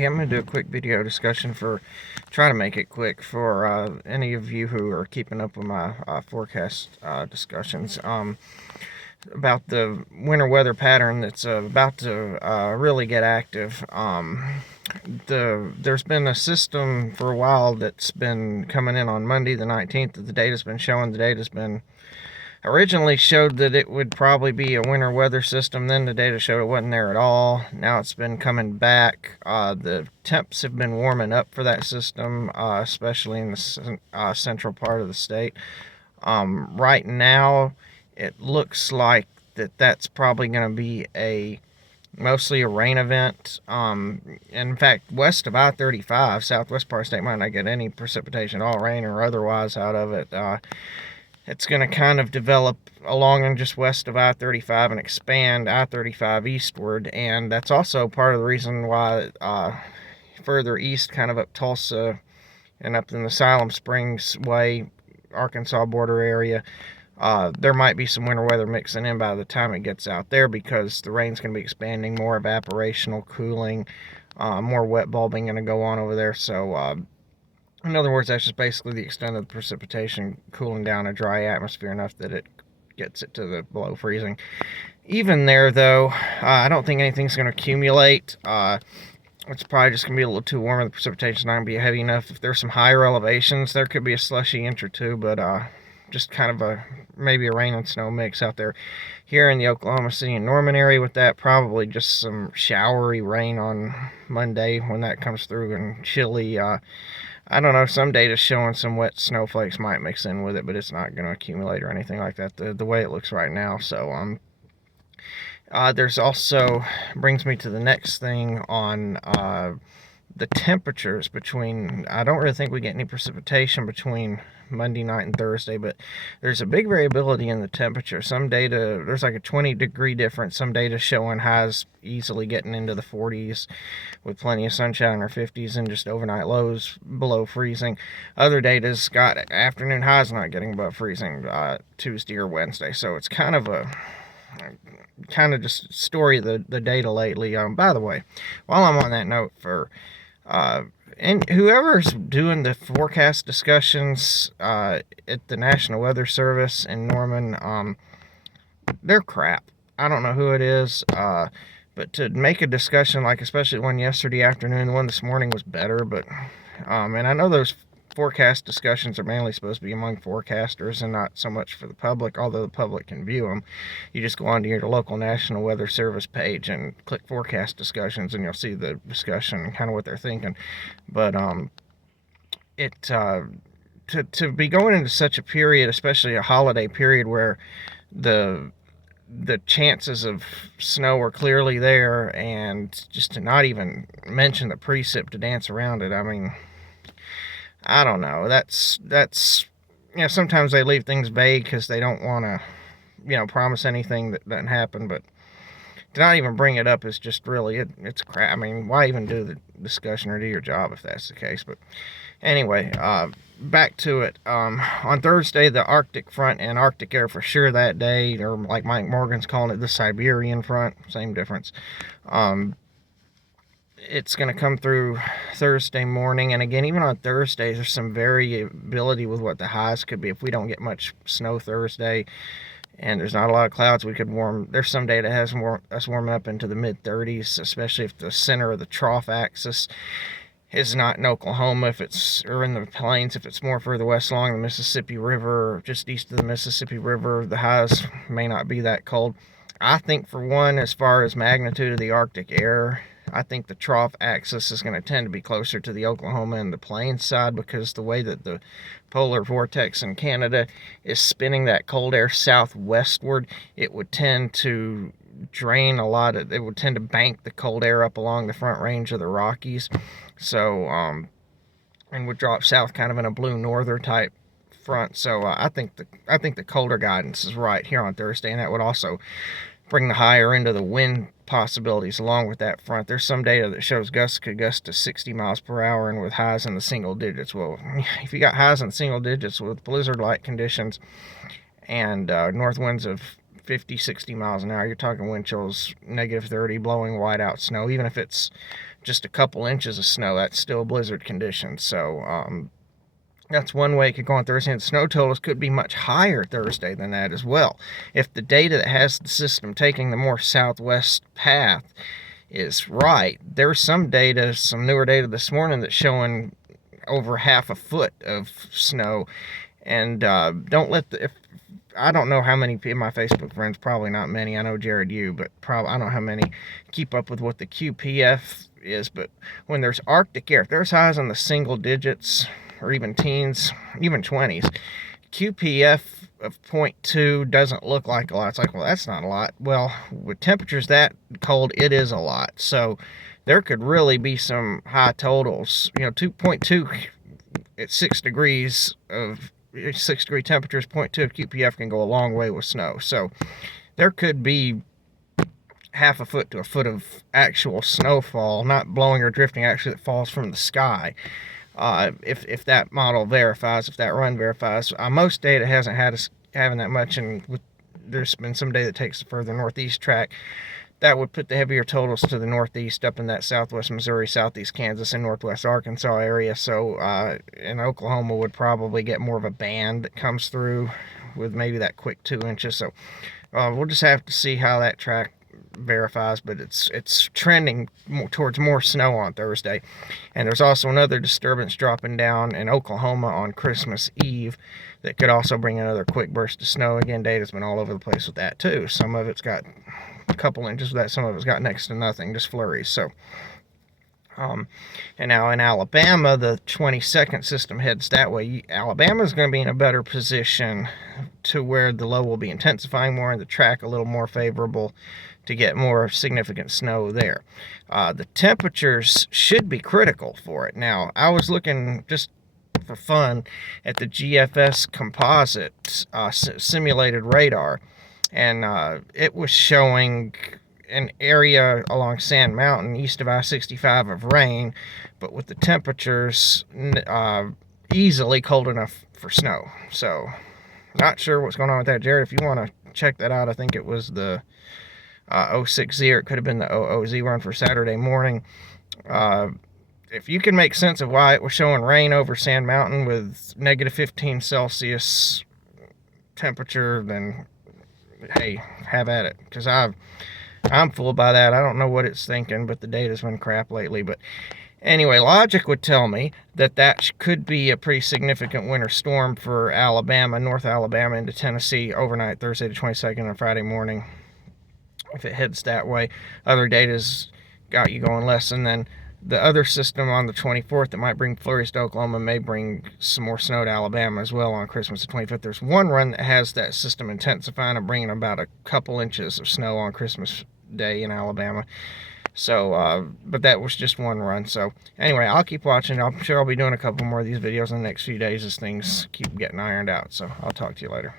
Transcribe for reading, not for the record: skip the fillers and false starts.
Hey, I'm going to do a quick video discussion try to make it quick for any of you who are keeping up with my forecast discussions about the winter weather pattern that's about to really get active. There's been a system for a while that's been coming in on Monday the 19th that the data's been showing. The data's been originally showed that it would probably be a winter weather system. Then the data showed it wasn't there at all. Now it's been coming back. The temps have been warming up for that system, especially in the central part of the state. Right now, it looks like that's probably going to be mostly a rain event. In fact, west of I-35, southwest part of the state might not get any precipitation at all, rain or otherwise, out of it. It's going to kind of develop along and just west of I-35 and expand I-35 eastward, and that's also part of the reason why further east, kind of up Tulsa and up in the Siloam Springs way, Arkansas border area, there might be some winter weather mixing in by the time it gets out there, because the rain's going to be expanding, more evaporational cooling, more wet bulbing going to go on over there. So in other words, that's just basically the extent of the precipitation cooling down a dry atmosphere enough that it gets it to the below freezing. Even there, though, I don't think anything's going to accumulate. It's probably just going to be a little too warm, and the precipitation not going to be heavy enough. If there's some higher elevations, there could be a slushy inch or two, but just kind of maybe a rain and snow mix out there. Here in the Oklahoma City and Norman area with that, probably just some showery rain on Monday when that comes through, and chilly. I don't know, some data's showing some wet snowflakes might mix in with it, but it's not going to accumulate or anything like that the way it looks right now. So there's also, brings me to the next thing on the temperatures between, I don't really think we get any precipitation between Monday night and Thursday, but there's a big variability in the temperature. Some data, there's like a 20-degree difference. Some data showing highs easily getting into the 40s with plenty of sunshine, or 50s, and just overnight lows below freezing. Other data's got afternoon highs not getting above freezing Tuesday or Wednesday. So it's kind of just story of the data lately. By the way, while I'm on that note, and whoever's doing the forecast discussions at the National Weather Service in Norman, they're crap. I don't know who it is, but to make a discussion, like especially one yesterday afternoon, the one this morning was better, but and I know those forecast discussions are mainly supposed to be among forecasters and not so much for the public, although the public can view them. You just go onto your local National Weather Service page and click forecast discussions, and you'll see the discussion and kind of what they're thinking. But to be going into such a period, especially a holiday period, where the chances of snow are clearly there, and just to not even mention the precip to dance around it, I mean, I don't know. That's sometimes they leave things vague because they don't want to, promise anything that doesn't happen. But to not even bring it up is just really, it's crap. I mean, why even do the discussion or do your job if that's the case? But anyway, back to it. On Thursday, the Arctic front and Arctic air for sure that day, or like Mike Morgan's calling it, the Siberian front, same difference. It's going to come through Thursday morning, and again, even on Thursday, there's some variability with what the highs could be. If we don't get much snow Thursday and there's not a lot of clouds, we could there's some day that has us warming up into the mid-30s, especially if the center of the trough axis is not in Oklahoma, or in the plains. If it's more further west along the Mississippi River, or just east of the Mississippi River, the highs may not be that cold. I think, for one, as far as magnitude of the Arctic air, I think the trough axis is going to tend to be closer to the Oklahoma and the plains side, because the way that the polar vortex in Canada is spinning that cold air southwestward, it would tend to it would tend to bank the cold air up along the front range of the Rockies. So, and would drop south kind of in a blue norther type front. So I think the colder guidance is right here on Thursday, and that would also bring the higher end of the wind possibilities along with that front. There's some data that shows gusts could gust to 60 miles per hour and with highs in the single digits. Well, if you got highs in the single digits with blizzard-like conditions and north winds of 50, 60 miles an hour. You're talking wind chills, -30, blowing whiteout snow. Even if it's just a couple inches of snow, that's still blizzard conditions. So that's one way it could go on Thursday. And the snow totals could be much higher Thursday than that as well. If the data that has the system taking the more southwest path is right, there's some data, some newer data this morning that's showing over half a foot of snow. And don't let the, if, I don't know how many of my Facebook friends, probably not many. I know Jared, you, but probably I don't know how many keep up with what the QPF is. But when there's Arctic air, if there's highs in the single digits or even teens, even 20s, QPF of 0.2 doesn't look like a lot. It's like, well, that's not a lot. Well, with temperatures that cold, it is a lot. So there could really be some high totals. 2.2 at 6 degrees of 6-degree temperatures, 0.2 of QPF can go a long way with snow. So there could be half a foot to a foot of actual snowfall, not blowing or drifting, actually, that falls from the sky. If that model verifies, if that run verifies. Most data hasn't had us having that much, and there's been some data that takes the further northeast track. That would put the heavier totals to the northeast, up in that southwest Missouri, southeast Kansas, and northwest Arkansas area. So in Oklahoma would probably get more of a band that comes through with maybe that quick 2 inches. So we'll just have to see how that track verifies, but it's trending towards more snow on Thursday. And there's also another disturbance dropping down in Oklahoma on Christmas Eve that could also bring another quick burst of snow. Again, data's been all over the place with that too. Some of it's got a couple inches of that, some of it's got next to nothing, just flurries. So and now in Alabama, the 22nd system heads that way. Alabama's going to be in a better position to where the low will be intensifying more and the track a little more favorable to get more significant snow there. The temperatures should be critical for it. Now, I was looking just for fun at the GFS composite simulated radar, and it was showing an area along Sand Mountain east of I-65 of rain, but with the temperatures easily cold enough for snow. So not sure what's going on with that, Jared. If you want to check that out, I think it was the 060, or it could have been the 00Z run for Saturday morning. If you can make sense of why it was showing rain over Sand Mountain with -15 Celsius temperature, then hey, have at it, because I'm fooled by that. I don't know what it's thinking, but the data's been crap lately. But anyway, logic would tell me that that could be a pretty significant winter storm for Alabama, North Alabama into Tennessee overnight, Thursday the 22nd and Friday morning, if it heads that way. Other data's got you going less, and then the other system on the 24th that might bring flurries to Oklahoma may bring some more snow to Alabama as well on Christmas the 25th. There's one run that has that system intensifying and bringing about a couple inches of snow on Christmas Day in Alabama. So, but that was just one run. So anyway, I'll keep watching. I'm sure I'll be doing a couple more of these videos in the next few days as things keep getting ironed out. So I'll talk to you later.